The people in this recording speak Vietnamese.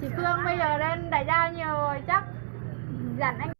Chị Phương bây giờ lên đại gia nhiều rồi chắc dặn anh